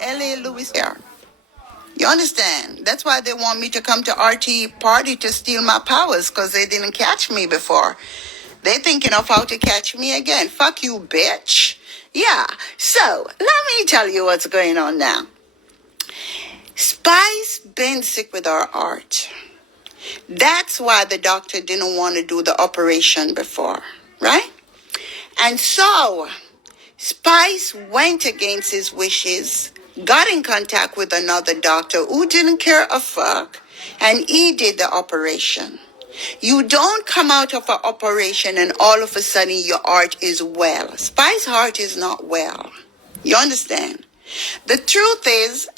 L.A. Lewis there. You understand? That's why they want me to come to RT party to steal my powers, because they didn't catch me before. They thinking of how to catch me again. Fuck you, bitch. Yeah. So let me tell you what's going on now. Spice been sick with her heart. That's why the doctor didn't want to do the operation before, right? And so Spice went against his wishes, got in contact with another doctor who didn't care a fuck, and he did the operation. You don't come out of an operation and all of a sudden your heart is well. Spice's heart is not well. You understand? The truth is,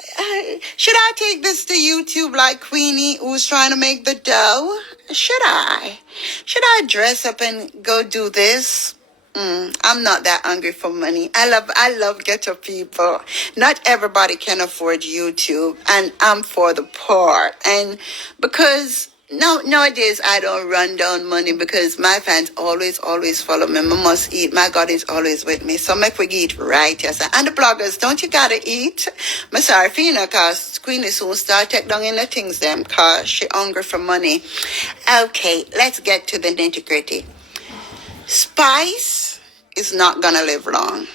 should I take this to YouTube like Queenie who's trying to make the dough? Should I? Should I dress up and go do this? I'm not that hungry for money. I love ghetto people. Not everybody can afford YouTube, and I'm for the poor. And because nowadays I don't run down money because my fans always follow me. I must eat. My God is always with me. So make we eat right, yes. And the bloggers, don't you gotta eat? I'm sorry, Fina, cause Queenie soon start take down in the things them, cause she hungry for money. Okay, let's get to the nitty gritty. Spice is not gonna live long.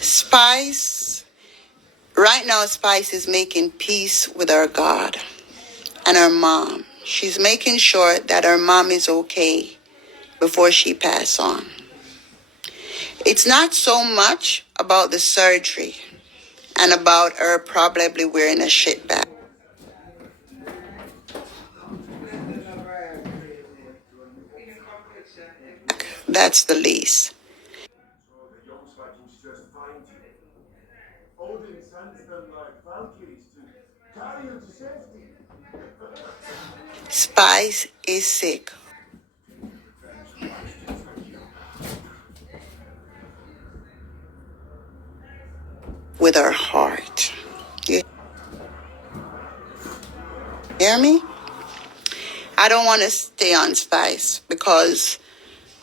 Spice, right now, Spice is making peace with her God and her mom. She's making sure that her mom is okay before she pass on. It's not so much about the surgery and about her probably wearing a shit bag. That's the least. Spice is sick with her heart. You hear me? I don't want to stay on Spice because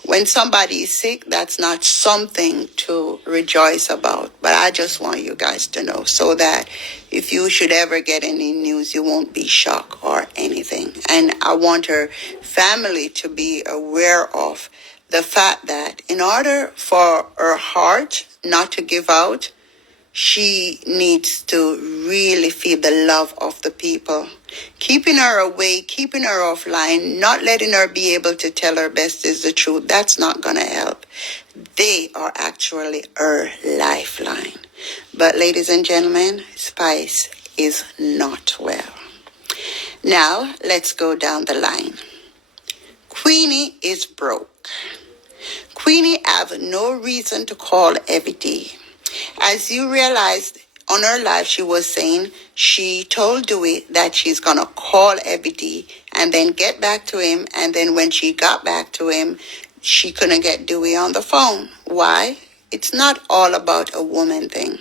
when somebody is sick, that's not something to rejoice about. But I just want you guys to know so that if you should ever get any news, you won't be shocked or anything. And I want her family to be aware of the fact that in order for her heart not to give out, she needs to really feel the love of the people. Keeping her away, keeping her offline, not letting her be able to tell her best is the truth, that's not going to help. They are actually her lifeline. But ladies and gentlemen, Spice is not well. Now, let's go down the line. Queenie is broke. Queenie have no reason to call every day. As you realized on her live, she was saying she told Dewey that she's going to call every day and then get back to him. And then when she got back to him, she couldn't get Dewey on the phone. Why? It's not all about a woman thing.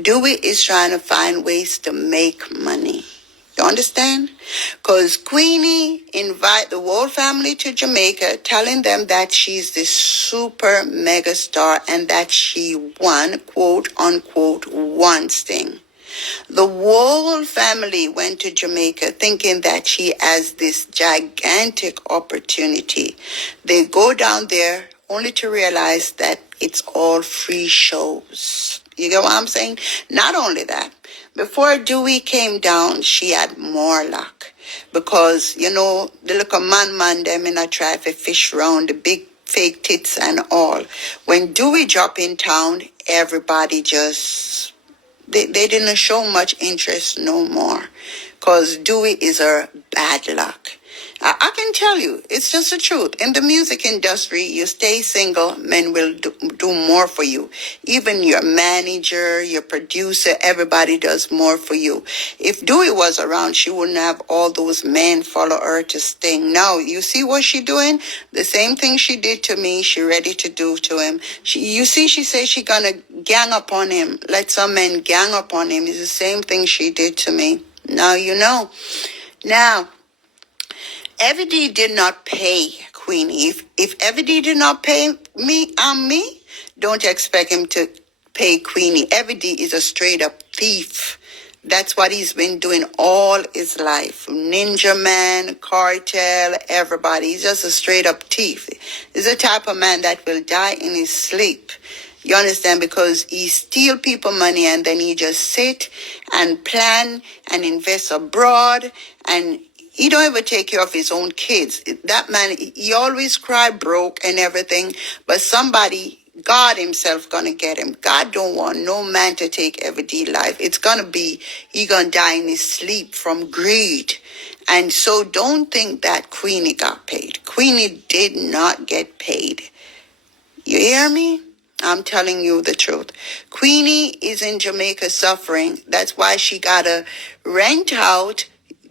Dewey is trying to find ways to make money. You understand? Because Queenie invite the whole family to Jamaica, telling them that she's this super mega star and that she won, quote unquote, one thing. The whole family went to Jamaica thinking that she has this gigantic opportunity. They go down there only to realize that it's all free shows. You get what I'm saying? Not only that, before Dewey came down, she had more luck. Because, you know, the little man them in a try to fish round the big fake tits and all. When Dewey dropped in town, everybody just, they didn't show much interest no more. Because Dewey is her bad luck. I can tell you, it's just the truth. In the music industry, you stay single, men will do more for you. Even your manager, your producer, everybody does more for you. If Dewey was around, she wouldn't have all those men follow her to sting. Now, you see what she doing? The same thing she did to me, she ready to do to him. You see, she says she gonna gang up on him. Let some men gang up on him. It's the same thing she did to me. Now you know. Now, FD did not pay Queenie. If FD did not pay me, don't expect him to pay Queenie. Eddie D is a straight up thief. That's what he's been doing all his life. Ninja Man, cartel, everybody. He's just a straight up thief. He's the type of man that will die in his sleep. You understand? Because he steal people money and then he just sit and plan and invest abroad, and he don't ever take care of his own kids. That man, he always cry broke and everything, but somebody, God himself gonna get him. God don't want no man to take everyday life. It's gonna be, he gonna die in his sleep from greed. And so don't think that Queenie got paid. Queenie did not get paid. You hear me? I'm telling you the truth. Queenie is in Jamaica suffering. That's why she gotta rent out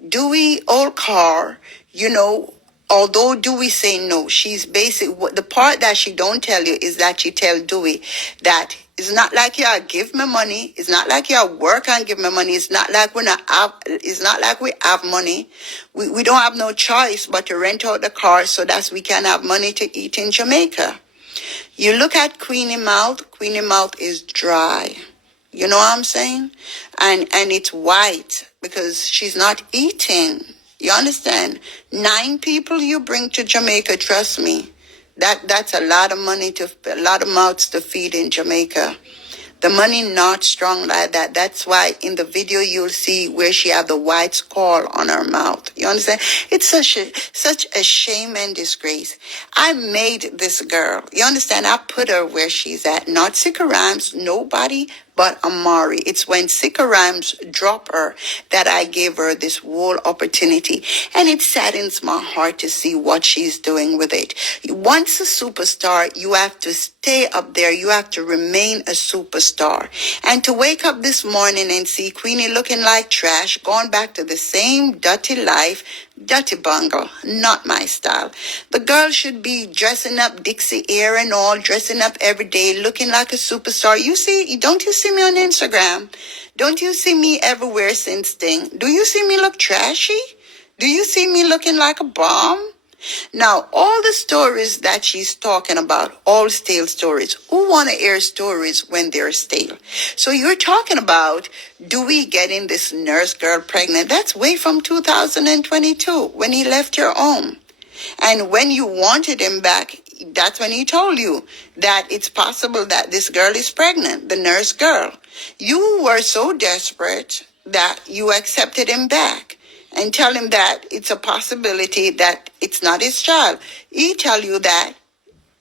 Dewey old car, you know. Although Dewey say no, she's basic. The part that she don't tell you is that she tell Dewey that it's not like you give me money. It's not like you work and give me money. It's not like we not have. It's not like we have money. We don't have no choice but to rent out the car so that we can have money to eat in Jamaica. You look at Queenie mouth. Queenie mouth is dry. You know what I'm saying? And it's white because she's not eating. You understand? 9 people you bring to Jamaica, trust me. That's a lot of money a lot of mouths to feed in Jamaica. The money not strong like that. That's why in the video you'll see where she have the white skull on her mouth. You understand? It's such a shame and disgrace. I made this girl. You understand? I put her where she's at. Not Sika Rhymes, nobody but Amari. It's when Sika Rhymes drop her that I gave her this whole opportunity. And it saddens my heart to see what she's doing with it. Once a superstar, you have to stay up there. You have to remain a superstar. And to wake up this morning and see Queenie looking like trash, going back to the same dirty life, dirty bungle, not my style. The girl should be dressing up Dixie hair and all, dressing up every day, looking like a superstar. Don't you see me on Instagram? Don't you see me everywhere since Sting? Do you see me look trashy? Do you see me looking like a bomb? Now, all the stories that she's talking about, all stale stories. Who want to hear stories when they're stale? So you're talking about Dewey getting this nurse girl pregnant. That's way from 2022 when he left your home. And when you wanted him back, that's when he told you that it's possible that this girl is pregnant, the nurse girl. You were so desperate that you accepted him back and tell him that it's a possibility that it's not his child. He tell you that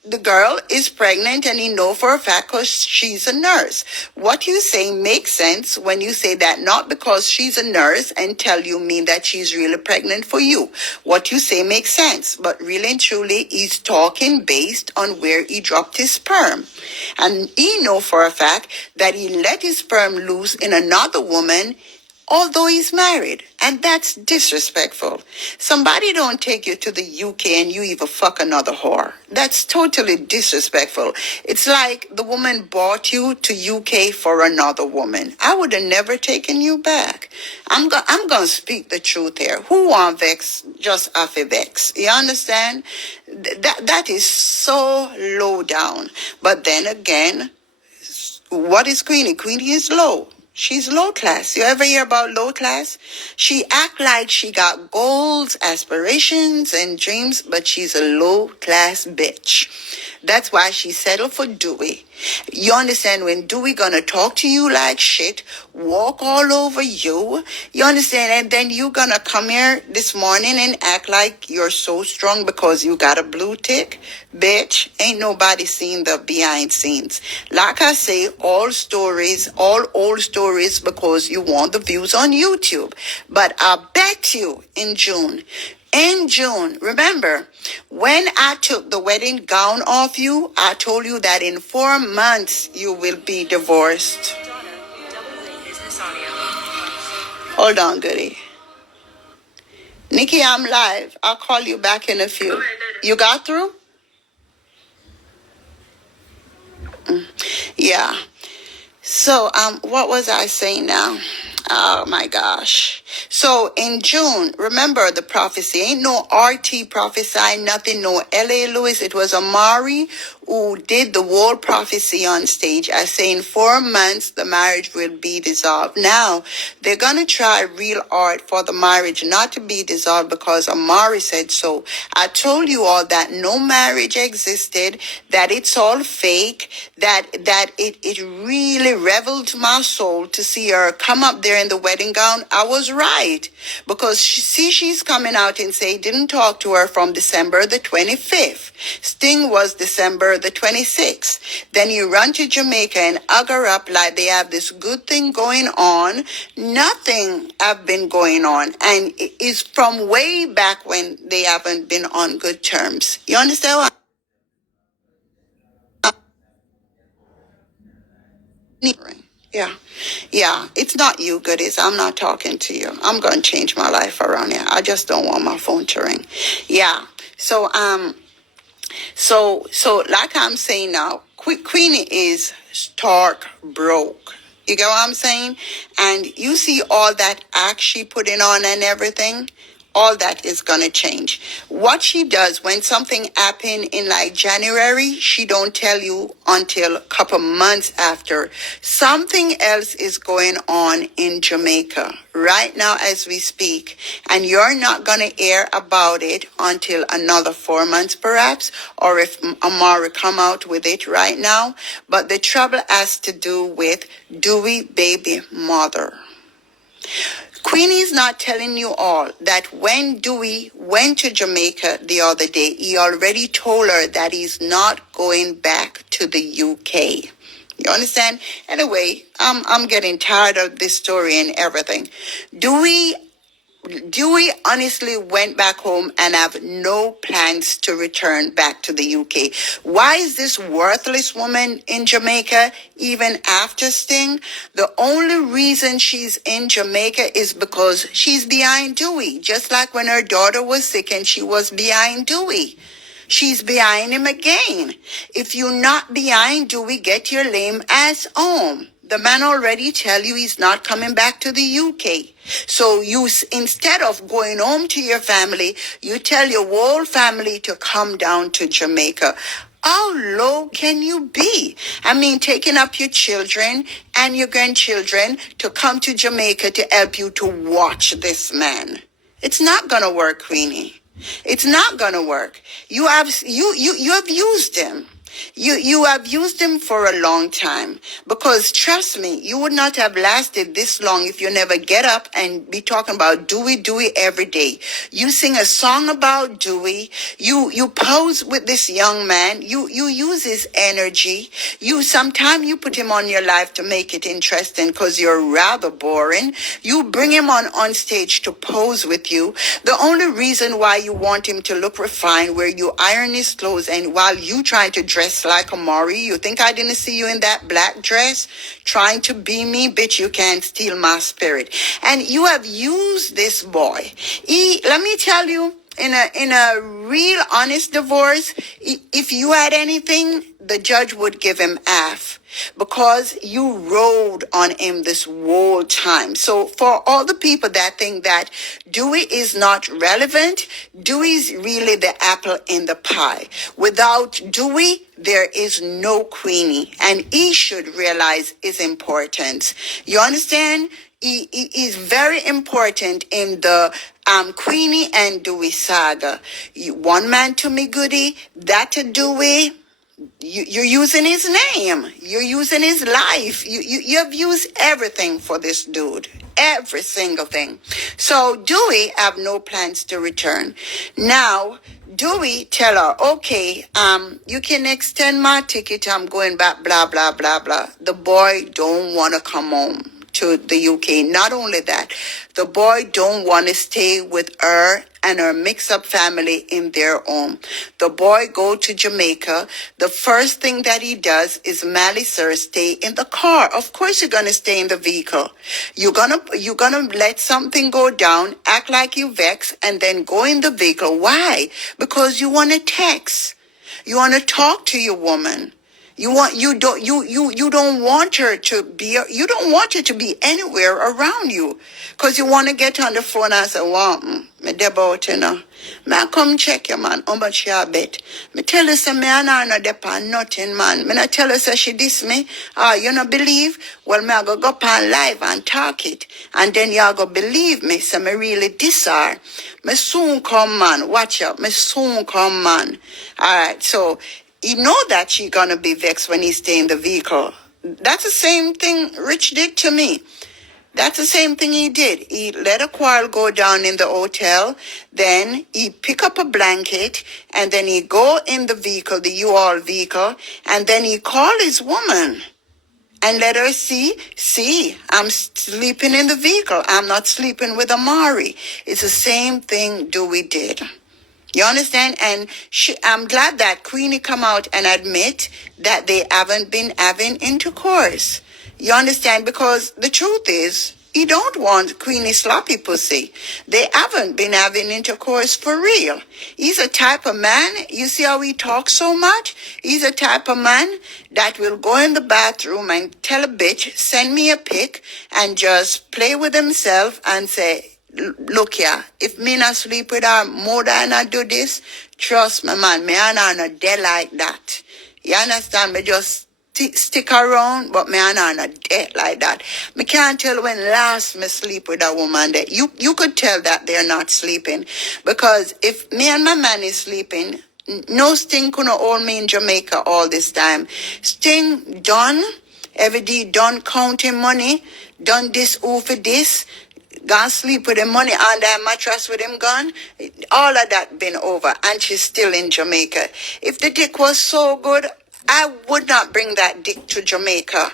the girl is pregnant and he know for a fact because she's a nurse. What you say makes sense when you say that not because she's a nurse and tell you mean that she's really pregnant for you. What you say makes sense, but really and truly he's talking based on where he dropped his sperm. And he know for a fact that he let his sperm loose in another woman although he's married, and that's disrespectful. Somebody don't take you to the UK and you even fuck another whore. That's totally disrespectful. It's like the woman bought you to UK for another woman. I would have never taken you back. I'm gonna speak the truth here. Who want vex? Just have a vex. You understand? That is so low down. But then again, what is Queenie? Queenie is low. She's low class. You ever hear about low class? She act like she got goals, aspirations, and dreams, but she's a low class bitch. That's why she settled for Dewey. You understand? When Dewey gonna talk to you like shit, walk all over you, you understand? And then you gonna come here this morning and act like you're so strong because you got a blue tick? Bitch, ain't nobody seen the behind scenes. Like I say, all old stories because you want the views on YouTube. But I bet you in June, remember, when I took the wedding gown off you, I told you that in 4 months you will be divorced. Hold on, goodie. Nikki, I'm live. I'll call you back in a few. You got through? Yeah. So, what was I saying now? Oh my gosh. So in June, remember the prophecy, ain't no RT prophesying nothing, no L.A. Lewis. It was Amari who did the whole prophecy on stage as saying 4 months the marriage will be dissolved. Now, they're going to try real hard for the marriage not to be dissolved because Amari said so. I told you all that no marriage existed, that it's all fake, that it really reveled my soul to see her come up there in the wedding gown. I was right because she's coming out and say didn't talk to her from December the 25th. Sting was December the 26th. Then you run to Jamaica and hug her up like they have this good thing going on. Nothing have been going on, and it is from way back when they haven't been on good terms. You understand what? Yeah. Yeah. It's not you, goodies. I'm not talking to you. I'm going to change my life around here. I just don't want my phone to ring. Yeah. So like I'm saying now, Queenie is stark broke. You get what I'm saying? And you see all that act she putting on and everything, all that is going to change. What she does when something happen in like January, she don't tell you until a couple months after. Something else is going on in Jamaica right now as we speak, and you're not going to hear about it until another 4 months perhaps, or if Amara come out with it right now. But the trouble has to do with Dewey baby mother. Queenie's not telling you all that when Dewey went to Jamaica the other day, he already told her that he's not going back to the UK. You understand? Anyway, I'm getting tired of this story and everything. Dewey honestly went back home and have no plans to return back to the UK. Why is this worthless woman in Jamaica even after Sting? The only reason she's in Jamaica is because she's behind Dewey, just like when her daughter was sick and she was behind Dewey. She's behind him again. If you're not behind Dewey, get your lame ass home. The man already tell you he's not coming back to the UK. So you, instead of going home to your family, you tell your whole family to come down to Jamaica. How low can you be? I mean, taking up your children and your grandchildren to come to Jamaica to help you to watch this man. It's not gonna work, Queenie. It's not gonna work. You have used him. You have used him for a long time, because trust me, you would not have lasted this long if you never get up and be talking about Dewey every day. You sing a song about Dewey. You pose with this young man. You use his energy. Sometimes you put him on your life to make it interesting because you're rather boring. You bring him on stage to pose with you. The only reason why you want him to look refined, where you iron his clothes, and while you trying to dress like Amari, you think I didn't see you in that black dress trying to be me? Bitch, you can't steal my spirit. And you have used this boy. Let me tell you, in a real honest divorce, if you had anything, the judge would give him half, because you rode on him this whole time. So for all the people that think that Dewey is not relevant, Dewey's really the apple in the pie. Without Dewey, there is no Queenie, and he should realize his importance. You understand? He is very important in the Queenie and Dewey saga. One man to me goody, that to Dewey. You're using his name. You're using his life. You have used everything for this dude. Every single thing. So Dewey have no plans to return. Now, Dewey tell her, okay, you can extend my ticket. I'm going back, blah, blah, blah, blah. The boy don't want to come home to the UK. Not only that, the boy don't want to stay with her and her mix-up family in their home. The boy go to Jamaica. The first thing that he does is malice her, stay in the car. Of course you're gonna stay in the vehicle. You're gonna let something go down, act like you vex, and then go in the vehicle. Why? Because you want to text. You want to talk to your woman. You don't want her to be, you don't want her to be anywhere around you, because you want to get on the phone and say, well, me deb out, you know. Me I come check you, man, how much you bet. Me tell you, say, me and her no dep on nothing, man. Me not tell her, say, she diss me. You no believe? Well, me I go up on live and talk it. And then you go believe me, so me really diss her. Me soon come, man. Watch out. Me soon come, man. All right, so you know that she gonna be vexed when he stay in the vehicle. That's the same thing Rich did to me. That's the same thing he did. He let a quarrel go down in the hotel. Then he pick up a blanket and then he go in the vehicle, the U-Haul vehicle, and then he call his woman and let her see, I'm sleeping in the vehicle. I'm not sleeping with Amari. It's the same thing Dewey did. You understand? And I'm glad that Queenie come out and admit that they haven't been having intercourse. You understand? Because the truth is, he don't want Queenie sloppy pussy. They haven't been having intercourse for real. He's a type of man, you see how he talks so much? He's a type of man that will go in the bathroom and tell a bitch, send me a pic, and just play with himself and say, look here, if me not sleep with her more than I do this, trust me, man, me and her not dead like that. You understand? Me just stick around, but me and her not dead like that. Me can't tell when last me sleep with a woman that you could tell that they're not sleeping, because if me and my man is sleeping, no Sting couldn't hold me in Jamaica all this time. Sting done, every day done counting money, done this, for this, gone sleep with him, money on that mattress with him gone. All of that been over, and she's still in Jamaica. If the dick was so good, I would not bring that dick to Jamaica.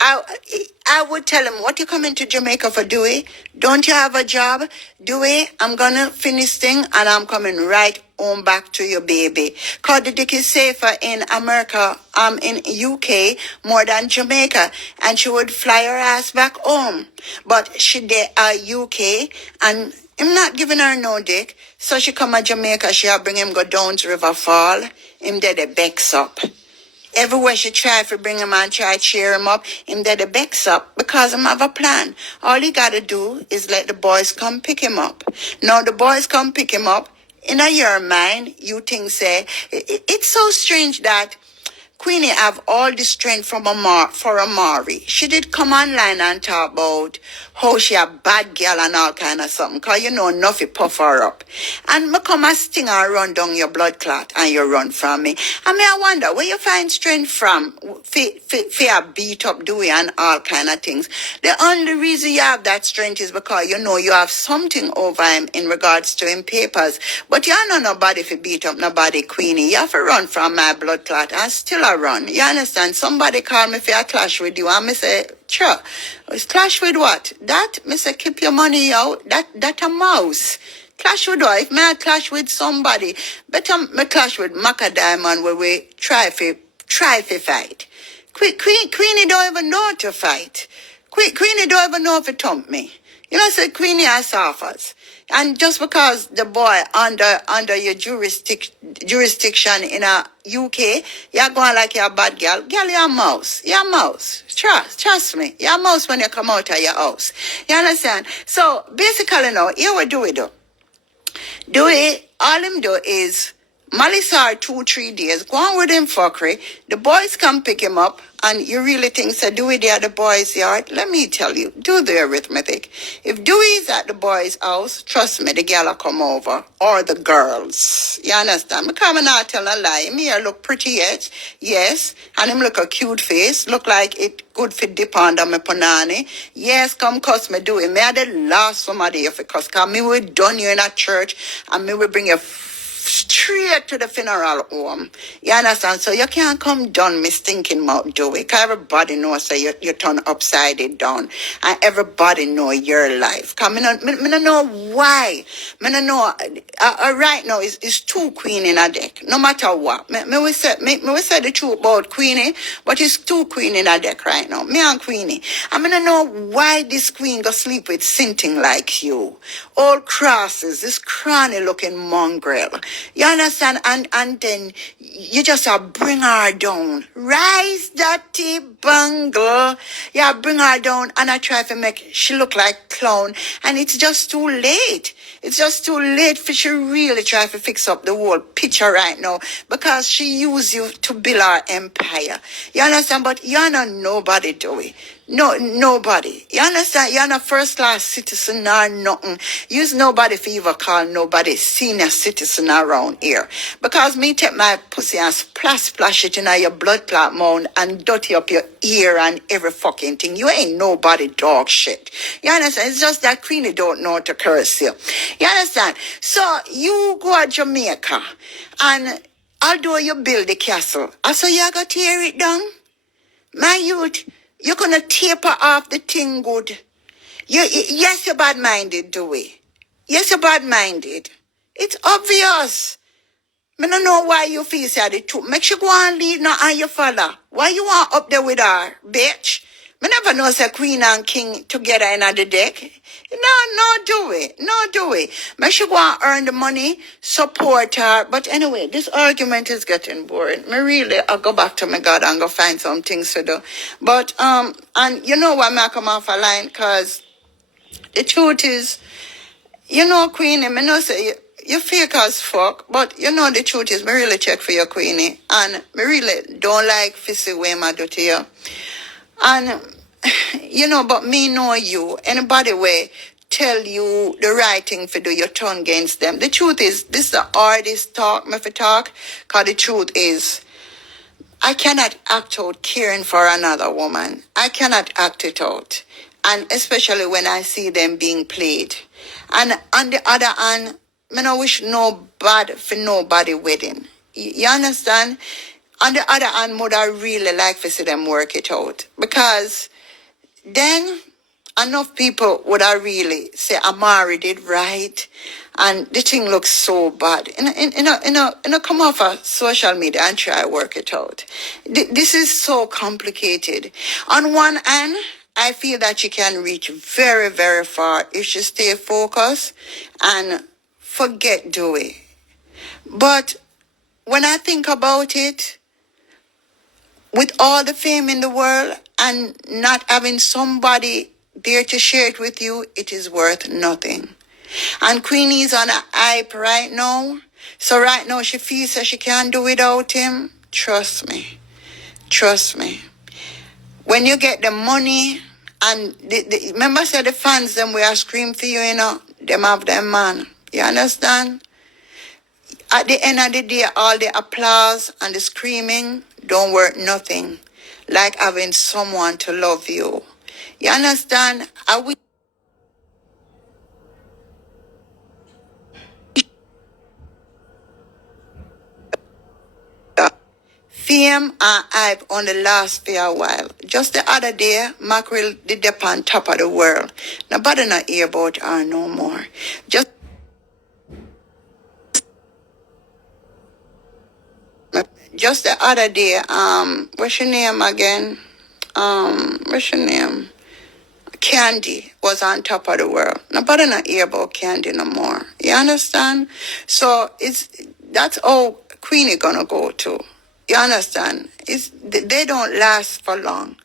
I would tell him, what you coming to Jamaica for, Dewey? Don't you have a job? Dewey, I'm gonna finish thing and I'm coming right home back to your baby. Cause the dick is safer in America, in UK, more than Jamaica. And she would fly her ass back home. But she there UK, and I'm not giving her no dick. So she come to Jamaica, she'll bring him go down to River Fall. Him there the becks up. Everywhere she tried to bring him and try to cheer him up, him there the becks up, because him have a plan. All he gotta do is let the boys come pick him up. Now the boys come pick him up. In your mind, you think, say, it's so strange that Queenie have all the strength from Amari. She did come online and talk about how she a bad girl and all kind of something, because you know nothing puff her up. And me come a sting and run down your blood clot and you run from me. And me I wonder where you find strength from for beat up Dewey and all kind of things. The only reason you have that strength is because you know you have something over him in regards to him papers. But you know nobody for beat up nobody, Queenie. You have to run from my blood clot and still a run. You understand? Somebody call me for a clash with you and me say, sure. Clash with what? That, me say, keep your money out. That a mouse. Clash with what? If me I clash with somebody, better me clash with Maca Diamond where we try for fight. Queenie don't even know to fight. Queenie don't even know if to thump me. You know, say Queenie has suffers. And just because the boy under your jurisdiction in a UK, you're going like you're a bad girl. Girl, you're a mouse. You're a mouse. Trust me. You're a mouse when you come out of your house. You understand? So basically now, here what do we do? All him do is Molly saw her 2-3 days, go on with him fuckery. The boys come pick him up, and you really think, so Dewey there at the boys' yard? Let me tell you, do the arithmetic. If Dewey's at the boys' house, trust me, the gal will come over, or the girls. You understand? Me come and not tell a lie. Me here look pretty yet, yes, and him look a cute face, look like it good for dip under me panani. Yes, come cuss me Dewey. Me are the last somebody if it cuss, cause me will done you in a church, and me will bring you straight to the funeral home. You understand? So you can't come down me stinking mouth do it. Because everybody knows that you turn upside it down. And everybody know your life. Because I don't know why. I don't know. Right now, it's two queen in a deck. No matter what. Me will say the truth about Queenie, but it's two queen in a deck right now. Me and Queenie. I don't know why this queen go sleep with sinting like you. All crosses, this cranny looking mongrel. You understand? And then you just bring her down. Rise, dirty bungle. Yeah, bring her down, and I try to make she look like clown. And it's just too late. It's just too late for she really try to fix up the whole picture right now, because she used you to build her empire. You understand? But you're not nobody, do it. No, nobody. You understand? You're not first class citizen or nothing. You's nobody for even call nobody senior citizen around here. Because me take my pussy and splash it in your blood clot mound and dirty up your ear and every fucking thing. You ain't nobody dog shit. You understand? It's just that Queenie don't know how to curse you. You understand? So you go to Jamaica, and although you build the castle, so you gotta tear it down? My youth, you're gonna taper off the thing good. Yes, you're bad-minded, do we? Yes, you're bad-minded. It's obvious. I don't know why you feel say the truth. Make sure go and lead now and your father. Why you want up there with her, bitch? I never know say Queen and King together in the deck. No, do it. No, do it. Make sure go and earn the money, support her. But anyway, this argument is getting boring. I'll go back to my God and go find some things to do. But, and you know why I come off a line? Because the truth is, you know, Queenie, I know say you fake as fuck, but you know the truth is, me really check for your Queenie, and me really don't like fissy way I do to you. And, you know, but me know you. Anybody way tell you the right thing for do, your turn against them. The truth is, this is the hardest talk me for talk, because the truth is, I cannot act out caring for another woman. I cannot act it out. And especially when I see them being played. And on the other hand, I don't wish no bad for nobody wedding. You understand? On the other hand, would I really like to see them work it out. Because then enough people would I really say Amari did right, and the thing looks so bad. Come off of social media and try to work it out. This is so complicated. On one hand, I feel that she can reach very, very far if she stay focused and forget Dewey. But when I think about it, with all the fame in the world and not having somebody there to share it with you, it is worth nothing. And Queenie's on a hype right now. So right now she feels that she can't do without him. Trust me. Trust me. When you get the money, and remember I said the fans them will scream for you, you know, them have them man. You understand? At the end of the day, all the applause and the screaming don't work nothing like having someone to love you. You understand? I wish fame and hype on the last for a while. Just the other day, Mackerel did up on top of the world. Nobody not hear about her no more. Just the other day, what's your name again? What's your name? Candy was on top of the world. Nobody not hear about Candy no more. You understand? So that's how Queenie gonna go to. You understand? They don't last for long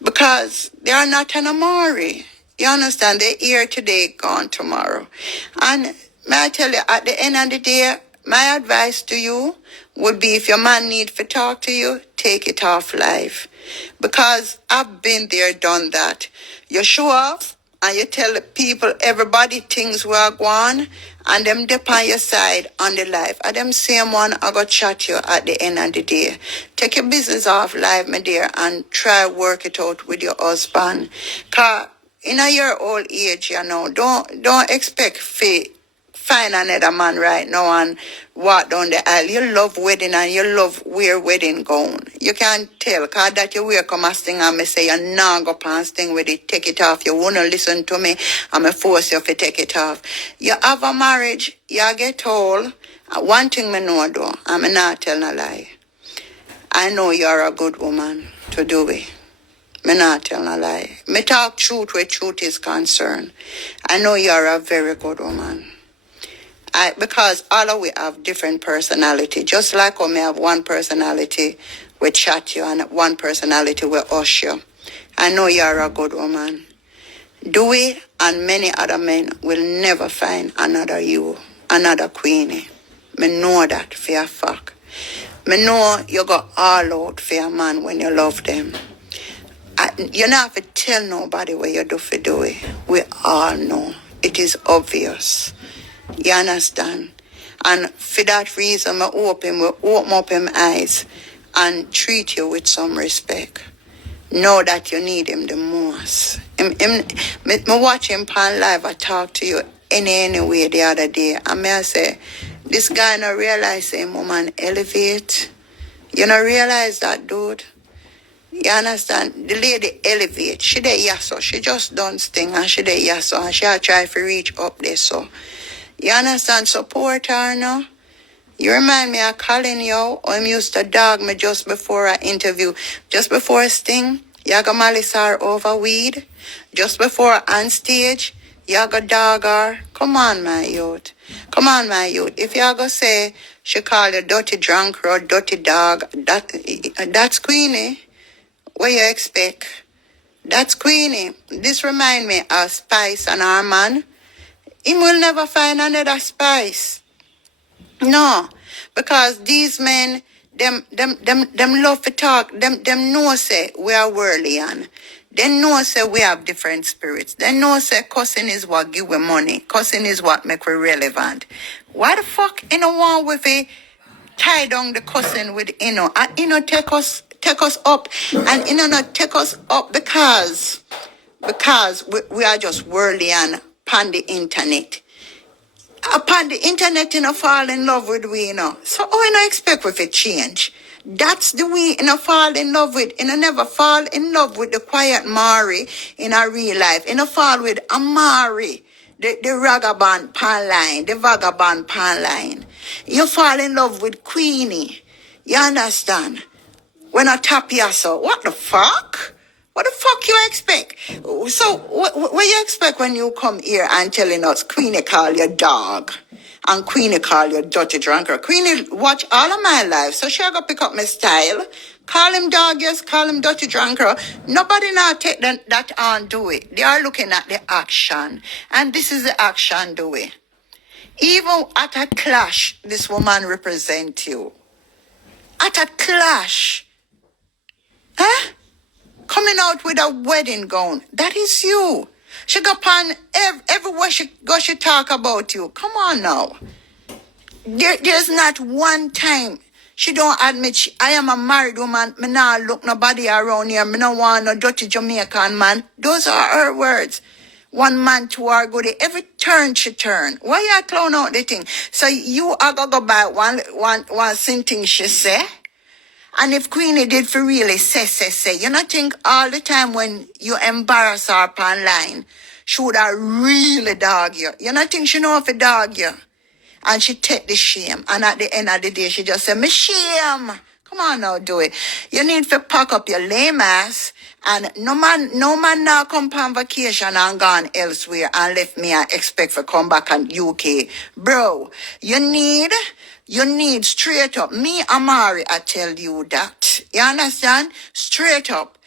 because they are not an Amari. You understand? They're here today, gone tomorrow. And may I tell you, at the end of the day, my advice to you would be if your man need to talk to you, take it off live. Because I've been there, done that. You show off and you tell the people, everybody things were going, and them dip on your side on the live. And them same one I got chat you at the end of the day. Take your business off live, my dear, and try work it out with your husband. Cause in your old age, you know, don't expect fate. Find another man right now and walk down the aisle. You love wedding and you love wear wedding gown. You can't tell, cause that you wear come a sting and me say you nah go past sting with it, take it off. You wanna listen to me and me force you to take it off. You have a marriage, you get old. One thing me know though, and me not tell no lie. I know you're a good woman to do it. Me not tell no lie. Me talk truth where truth is concerned. I know you're a very good woman. Because all of we have different personality. Just like we may have one personality with chat you and one personality with us you. I know you're a good woman. Dewey and many other men will never find another you, another Queenie. Me know that for a fact. Me know you go all out for a man when you love them. You don't have to tell nobody what you do for Dewey. We all know. It is obvious. You understand? And for that reason, we open up him eyes and treat you with some respect. Know that you need him the most. Me watch him pan live. I talk to you any way the other day. And me I say, this guy not realize him woman elevate. You not realize that, dude? You understand? The lady elevate. She dey yasso. She just done sting and she dey yasso and she a try to reach up there so. You understand? Support her now. You remind me of Colin, yo. I'm used to dog me just before I interview. Just before sting, you go malice her over weed. Just before on stage, you go dog her. Come on, my youth. Come on, my youth. If you go say she call you dirty drunk or dirty dog, that's Queenie. What you expect? That's Queenie. This remind me of Spice and her man. He will never find another Spice. No, because these men, them love to talk. Them know say we are worldly and they know say we have different spirits. They know say cussing is what give we money. Cussing is what make we relevant. Why the fuck you know one with a tie down the cussing with and take us up and not take us up because we are just worldly and upon the internet. Upon the internet, fall in love with we, So, we not expect with it change. That's the way, fall in love with. Never fall in love with the quiet Mari in our real life. Fall with Amari, the ragaband pan line, the vagabond pan line. You fall in love with Queenie. You understand? When I tap you, so what the fuck? What the fuck you expect? So, what you expect when you come here and telling us Queenie call your dog and Queenie call your dirty drunker? Queenie watch all of my life, so she go pick up my style. Call him dog, yes, call him dirty drunker. Nobody now take that on do it. They are looking at the action. And this is the action do it. Even at a clash, this woman represent you. At a clash. Huh? Coming out with a wedding gown. That is you. She go pan everywhere she go, she talk about you. Come on now. There's not one time she don't admit I am a married woman. Me not look nobody around here. Me no want no dirty Jamaican man. Those are her words. One man to her goodie. Every turn she turn. Why you clown out the thing? So you are gonna go by one thing she say? And if Queenie did for really say, you not think all the time when you embarrass her up online, she would have really dog you. You not think she know if to dog you? And she take the shame. And at the end of the day, she just say, me shame. Come on now, do it. You need to pack up your lame ass. And no man now come on vacation and gone elsewhere and left me and expect to come back on UK. Bro, you need straight up. Me, Amari, I tell you that. You understand? Straight up.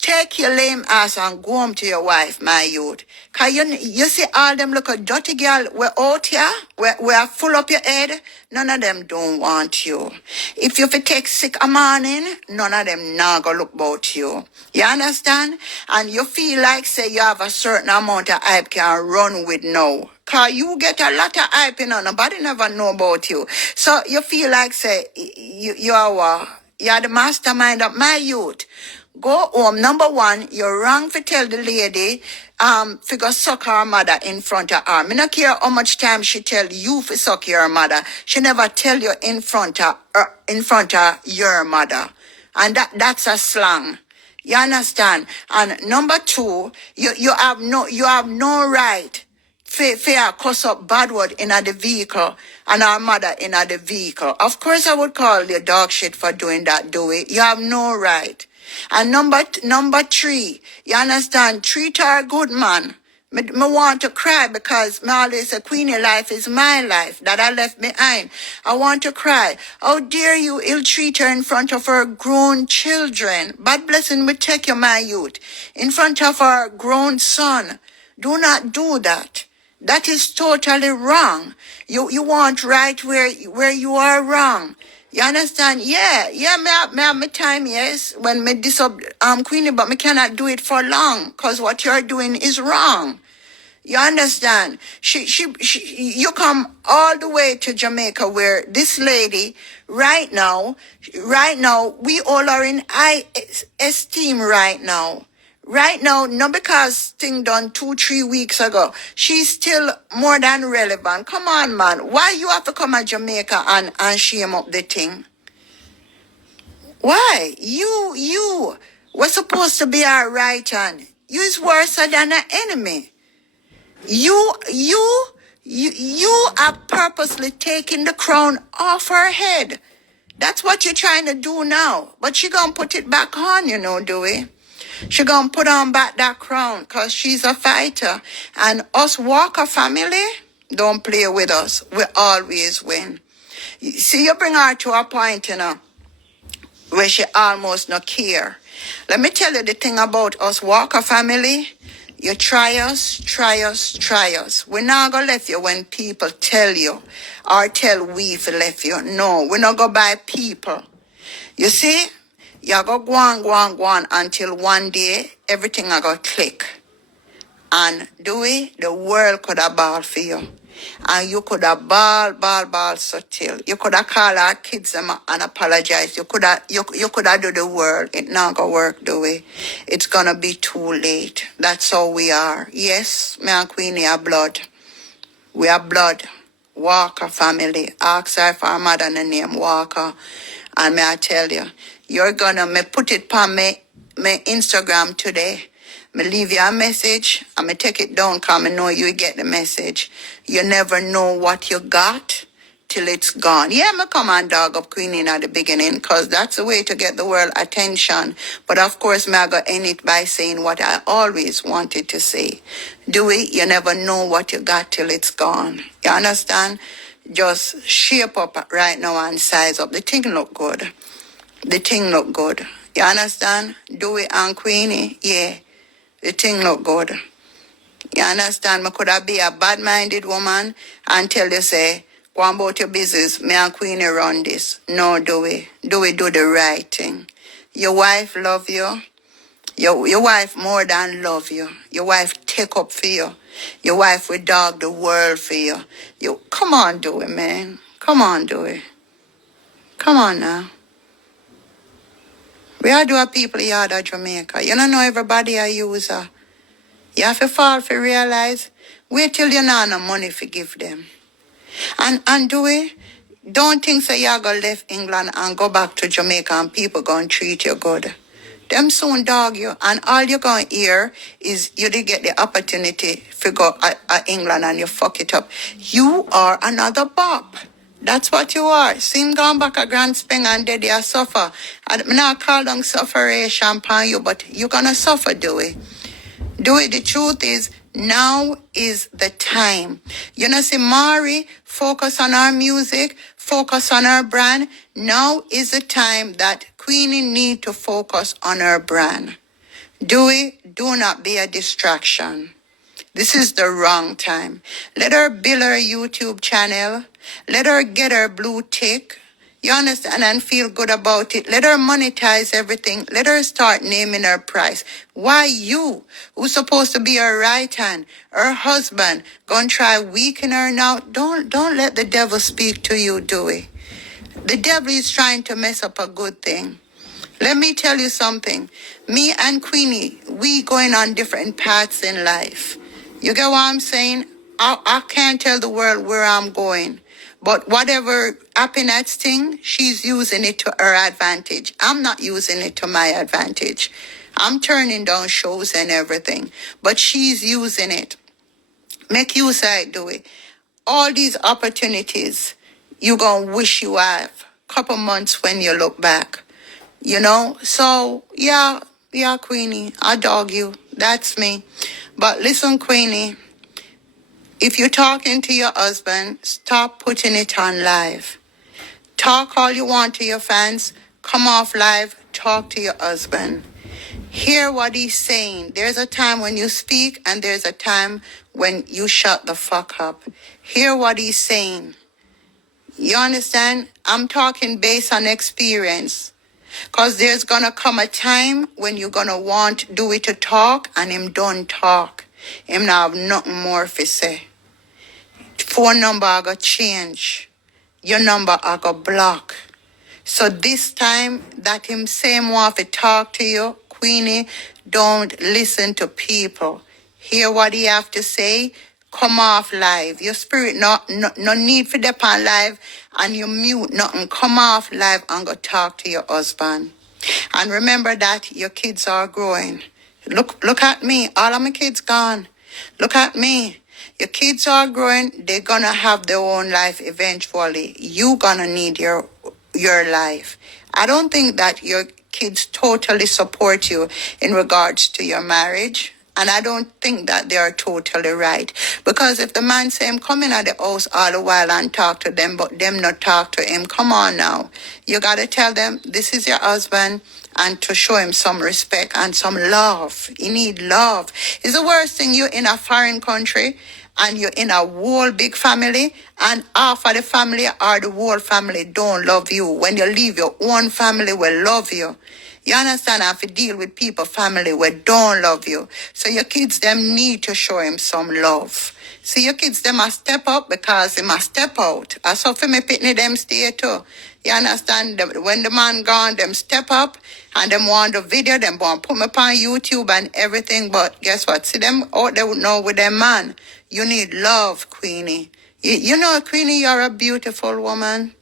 Take your lame ass and go home to your wife, my youth. Cause you see all them look a dirty girl, we're out here, we're full up your head. None of them don't want you. If you take sick a morning, none of them now go look about you. You understand? And you feel like say you have a certain amount of hype can run with now. Cause you get a lot of hype, nobody never know about you. So you feel like say you're the mastermind of my youth. Go home. Number one, you're wrong to tell the lady, go suck her mother in front of her. Me not care how much time she tell you to suck your mother. She never tell you in front of your mother. And that's a slang. You understand? And number two, you have no right fair cuss up bad word in the vehicle and our mother in the vehicle. Of course I would call you dog shit for doing that, do it. You have no right. And number three, you understand, treat her good man. Me want to cry because me always say, Queenie, life is my life that I left behind. I want to cry. How dare you ill-treat her in front of her grown children? Bad blessing will take you, my youth. In front of her grown son. Do not do that. That is totally wrong. You want right where you are wrong. You understand? Yeah, me have my time, yes, when me Queenie, but me cannot do it for long, cause what you're doing is wrong. You understand? You come all the way to Jamaica where this lady, right now, we all are in high esteem right now. Right now, not because thing done 2-3 weeks ago. She's still more than relevant. Come on, man. Why you have to come to Jamaica and shame up the thing? Why? You were supposed to be our right hand. You is worse than an enemy. You are purposely taking the crown off her head. That's what you're trying to do now. But she gonna put it back on, Dewey. She gonna put on back that crown because she's a fighter. And us Walker family, don't play with us. We always win. See, you bring her to a point, where she almost no care. Let me tell you the thing about us Walker family. You try us. We're not gonna left you when people tell you or tell we've left you. No, we're not gonna by people. You see, you go go on until one day everything I go click. And the world could have ball for you. And you could have ball so till. You could have called our kids and apologize. You could have do the world. It not gonna work, Dewey. It's gonna be too late. That's how we are. Yes, me and Queenie are blood. We are blood. Walker family. Ask her for her mother name Walker. And may I tell you, me put it on me Instagram today. Me leave you a message and me take it down because I know you get the message. You never know what you got till it's gone. Yeah, me come and dog up Queenie at the beginning because that's the way to get the world attention. But of course, me I go end it by saying what I always wanted to say. You never know what you got till it's gone. You understand? Just shape up right now and size up. The thing look good. You understand? And Queenie, yeah. The thing look good. You understand? I could have be a bad-minded woman and tell you, say, go on about your business. Me and Queenie run this. No, do the right thing. Your wife love you. Your wife more than love you. Your wife take up for you. Your wife will dog the world for you. Come on, Dewey, man. Come on, Dewey. Come on now. We are do people yard at Jamaica. You don't know everybody a user. You have to fall for realize. Wait till you not no money for give them. And Dewey, don't think say you go left England and go back to Jamaica and people gonna treat you good. Them soon dog you, and all you're gonna hear is you did get the opportunity to go at England and you fuck it up. You are another bop. That's what you are. See him gone back a Grand Spring and dead you suffer. I'm not call down sufferation upon you, but you're gonna suffer, Dewey. The truth is, now is the time. You know, see, Mari, focus on our music, focus on our brand. Now is the time that Queenie need to focus on her brand. Do not be a distraction. This is the wrong time. Let her build her YouTube channel. Let her get her blue tick. You understand? And feel good about it. Let her monetize everything. Let her start naming her price. Why you, who's supposed to be her right hand, her husband, gonna try weaken her now? Don't let the devil speak to you, Dewey. The devil is trying to mess up a good thing. Let me tell you something. Me and Queenie, we going on different paths in life. You get what I'm saying? I can't tell the world where I'm going. But whatever happiness thing, she's using it to her advantage. I'm not using it to my advantage. I'm turning down shows and everything. But she's using it. Make use of it, do it. All these opportunities, you gonna wish you have. Couple months when you look back. So, yeah, Queenie, I dog you. That's me. But listen, Queenie, if you're talking to your husband, stop putting it on live. Talk all you want to your fans. Come off live. Talk to your husband. Hear what he's saying. There's a time when you speak and there's a time when you shut the fuck up. Hear what he's saying. You understand? I'm talking based on experience. Because there's going to come a time when you're going to want Dewey to talk and him don't talk. Him not have nothing more to say. Phone number I got change. Your number I got block. So this time that him same want to talk to you, Queenie, don't listen to people. Hear what he have to say. Come off live. Your spirit no need for dep on live and you mute nothing. Come off live and go talk to your husband. And remember that your kids are growing. Look at me. All of my kids gone. Look at me. Your kids are growing. They're gonna have their own life eventually. You gonna need your life. I don't think that your kids totally support you in regards to your marriage. And I don't think that they are totally right. Because if the man say him come in at the house all the while and talk to them, but them not talk to him, come on now. You got to tell them this is your husband and to show him some respect and some love. You need love. It's the worst thing you're in a foreign country and you're in a whole big family and half of the family or the whole family don't love you. When you leave, your own family will love you. You understand? I have to deal with people, family, where don't love you. So your kids, them need to show him some love. See, your kids, them must step up because they must step out. I saw for me pitney them stay too. You understand? When the man gone, them step up and them want the video, them want put me up on YouTube and everything. But guess what? See them out there now with them man. You need love, Queenie. You know, Queenie, you're a beautiful woman.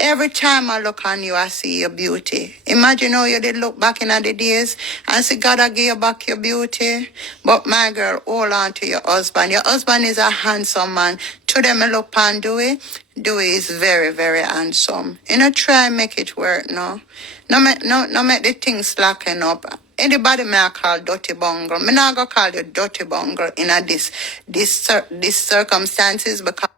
Every time I look on you, I see your beauty. Imagine how you did look back in the days and say, God, I give you back your beauty. But my girl, hold on to your husband. Your husband is a handsome man. To them, I look and Dewey. Dewey is very, very handsome. You know, try and make it work, no? No make the things slacken up. Anybody may I call dirty bungle. Me not gonna call you dirty bungle in this circumstances because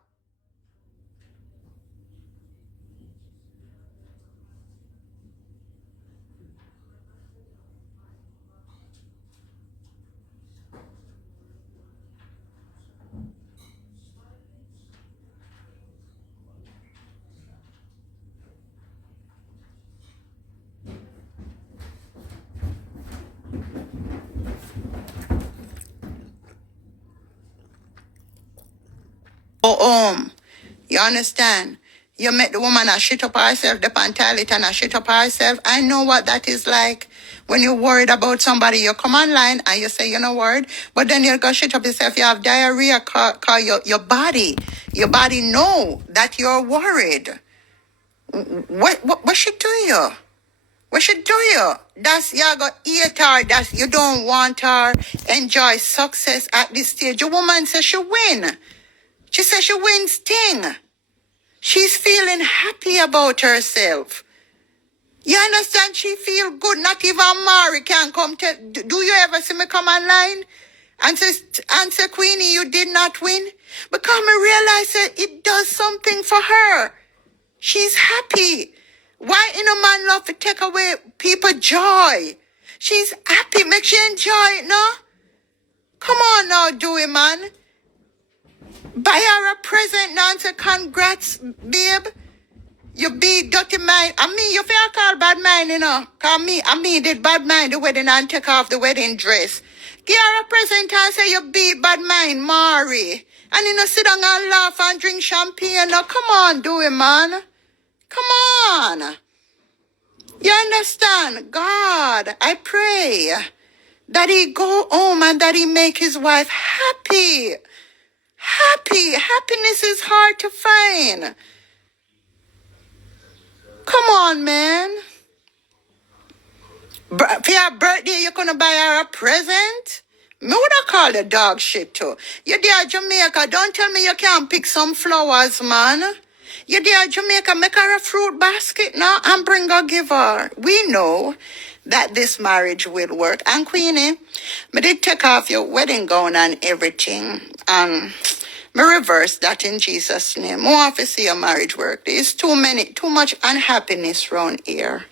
go home. You understand? You make the woman a shit up herself, the toilet and a shit up herself. I know what that is like. When you're worried about somebody, you come online and you say you're not worried, but then you go shit up yourself. You have diarrhea, call your body. Your body know that you're worried. What should do you? What should do you? That's you got eat her. That's you don't want her enjoy success at this stage. Your woman says she win. She says she wins thing. She's feeling happy about herself. You understand? She feel good. Not even Mari can come to. Do you ever see me come online and say, Queenie, you did not win? Because I realize that it does something for her. She's happy. Why in a man love to take away people joy? She's happy. Make she enjoy it, no? Come on now, do it, man. Buy her a present now and say, congrats, babe. You be dirty mind. I mean, you feel call bad mind, you know. Cause me did bad mind the wedding and take off the wedding dress. Give her a present and say you beat bad mind, Mari. And you know, sit down and laugh and drink champagne. Now, come on, do it, man. Come on. You understand? God, I pray that he go home and that he make his wife happy. Happy. Happiness is hard to find. Come on, man. For your birthday, you gonna buy her a present? Me woulda call the dog shit too. You there Jamaica, don't tell me you can't pick some flowers, man. You there, Jamaica, make her a fruit basket now and bring her give her. We know that this marriage will work. And Queenie, me did take off your wedding gown and everything. Me reverse that in Jesus' name. More want to see your marriage work. There's too much unhappiness around here.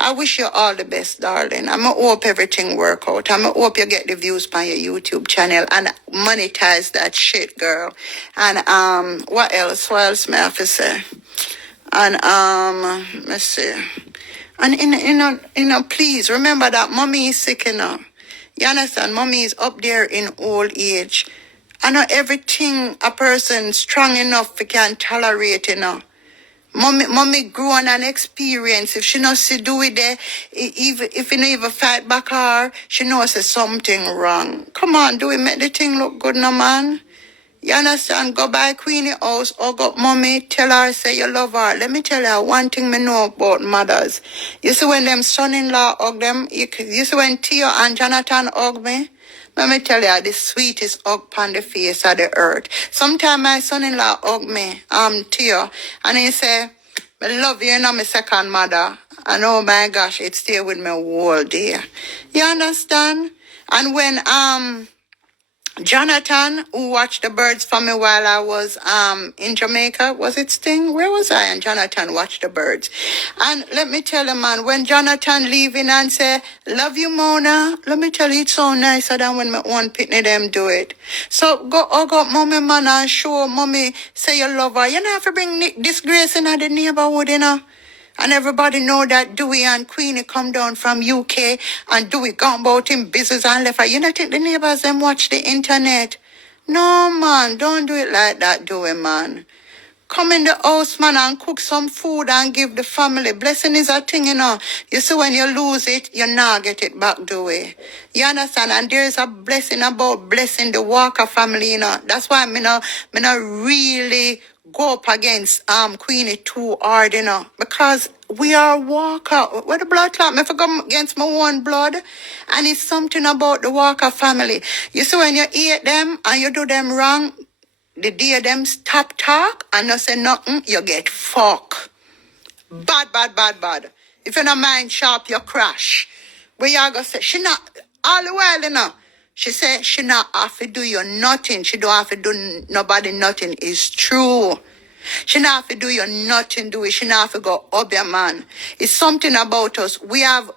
I wish you all the best, darling. I'm hope everything work out. I'm hope you get the views on your YouTube channel and monetize that shit, girl. And what else? What else may I have to say? And let's see. And please remember that mommy is sick, you know. You understand? Mommy is up there in old age. I know everything a person strong enough can tolerate, you know. Mommy grew on an experience. If she not see do it there, if you not even fight back her, she knows there's something wrong. Come on, do it make the thing look good, no man? You understand? Go by Queenie house or go mommy, tell her, say you love her. Let me tell you one thing me know about mothers. You see when them son-in-law hug them, you see when Theo and Jonathan hug me? Let me tell you, the sweetest hug on the face of the earth. Sometimes my son-in-law hug me, Theo, and he say, I love you, you know, my second mother. And oh my gosh, it stay with me all day. You understand? And when, Jonathan, who watched the birds for me while I was in Jamaica, was it Sting? Where was I? And Jonathan watched the birds. And let me tell you, man, when Jonathan leaving and say, love you, Mona, let me tell you, it's so nicer than when my one pitney them do it. So go mommy, man, and show mommy, say you love her. You know, have to bring disgrace in the neighborhood, you know. And everybody know that Dewey and Queenie come down from UK and Dewey gone about in business and left her. You know, think the neighbors them watch the internet. No, man, don't do it like that, Dewey, man. Come in the house, man, and cook some food and give the family. Blessing is a thing, you know. You see, when you lose it, you not get it back, Dewey. You understand? And there is a blessing about blessing the Walker family, you know. That's why me not really go up against Queenie too hard, you know, because we are Walker. Where the blood clot, me for go against my own blood, and it's something about the Walker family. You see, when you eat them and you do them wrong, the day them stop talk and not say nothing, you get fuck. Bad. If you don't mind sharp, you crash. Where you gonna say, she not, all the while, you know. She said she not have to do you nothing. She don't have to do nobody nothing. It's true. She not have to do you nothing, do it. She not have to go up your man. It's something about us. We have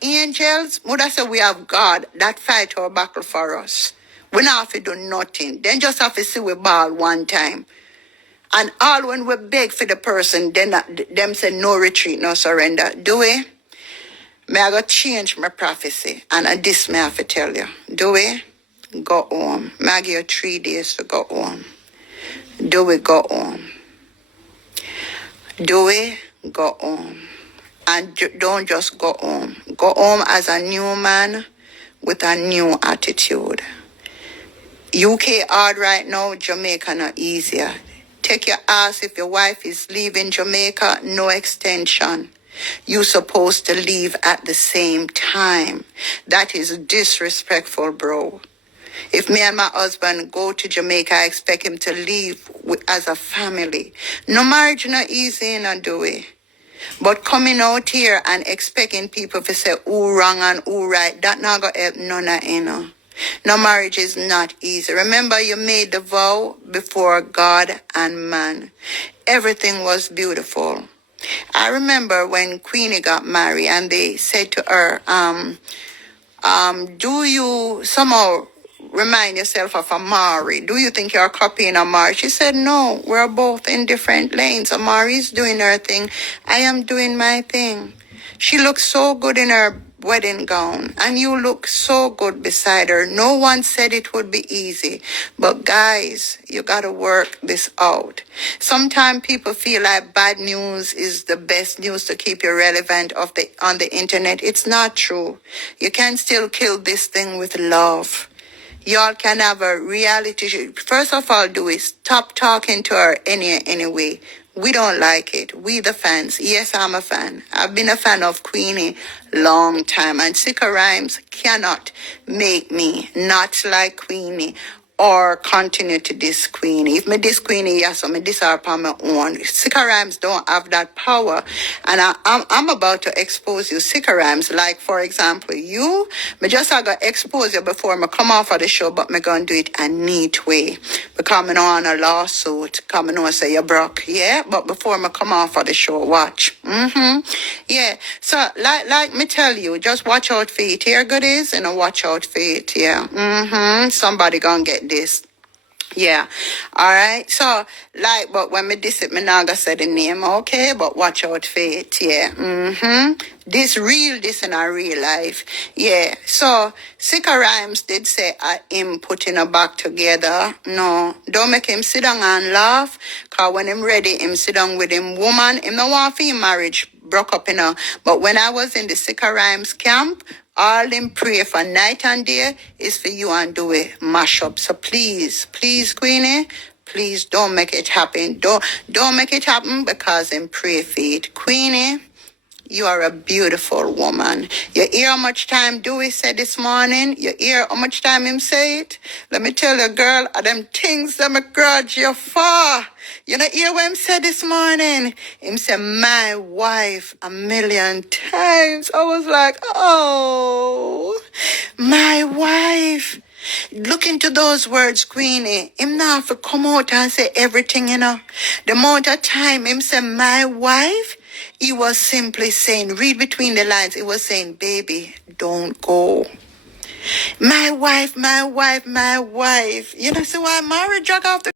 angels. Mother said we have God that fight our battle for us. We not have to do nothing. Then just have to see we ball one time. And all when we beg for the person, then them say no retreat, no surrender. Do we? May I go change my prophecy? And this may I have to tell you. Do we? Go home. May I give you 3 days to go home. Do we go home? Do we go home? And don't just go home. Go home as a new man with a new attitude. UK hard right now, Jamaica not easier. Take your ass if your wife is leaving Jamaica, no extension. You supposed to leave at the same time. That is disrespectful, bro. If me and my husband go to Jamaica, I expect him to leave as a family. No marriage not easy, no do it. But coming out here and expecting people to say who wrong and who right, that not gonna help none of you know. No, marriage is not easy. Remember, you made the vow before God and man. Everything was beautiful. I remember when Queenie got married and they said to her, do you somehow remind yourself of Amari? Do you think you're copying Amari? She said, no, we're both in different lanes. Amari's doing her thing. I am doing my thing. She looks so good in her wedding gown, and you look so good beside her. No one said it would be easy, but guys, you gotta work this out. Sometimes people feel like bad news is the best news to keep you relevant on the internet. It's not true. You can still kill this thing with love. Y'all can have a reality show. First of all, do is stop talking to her anyway. We don't like it. We the fans. Yes, I'm a fan. I've been a fan of Queenie long time. And Sika Rhymes cannot make me not like Queenie. or continue to diss Queenie. If me diss Queenie, yes, so me diss her upon my own. Sicker Rhymes don't have that power. And I'm about to expose you, Sicker Rhymes. Like, for example, you, me just I got expose you before me come off of the show, but me gonna do it a neat way. Because me know on a lawsuit, because me know say you broke, yeah? But before me come off of the show, watch. Yeah. So, like me tell you, just watch out for it. Here good is, and watch out for it, yeah. Somebody gonna get this. Yeah. All right. So, like, but when me diss it, me not gonna say the name, okay? But watch out for it, yeah. This in a real life. Yeah. So, Sicker Rhymes did say him putting a back together. No, don't make him sit down and laugh. Cause when him ready, him sit down with him woman. Him no want for him marriage broke up, But when I was in the Sicker Rhymes camp, all them pray for night and day is for you and do it mash up. So please, Queenie, please don't make it happen. Don't make it happen because in pray for it. Queenie, you are a beautiful woman. You hear how much time Dewey said this morning? You hear how much time him say it? Let me tell you, girl, of them things that me grudge you for. You know, hear what him said this morning? Him said, my wife, a million times. I was like, oh, my wife. Look into those words, Queenie. Him now have to come out and say everything, The amount of time him say, my wife, he was simply saying, read between the lines, he was saying, baby, don't go. My wife, my wife, my wife. You know, see why marriage drug off the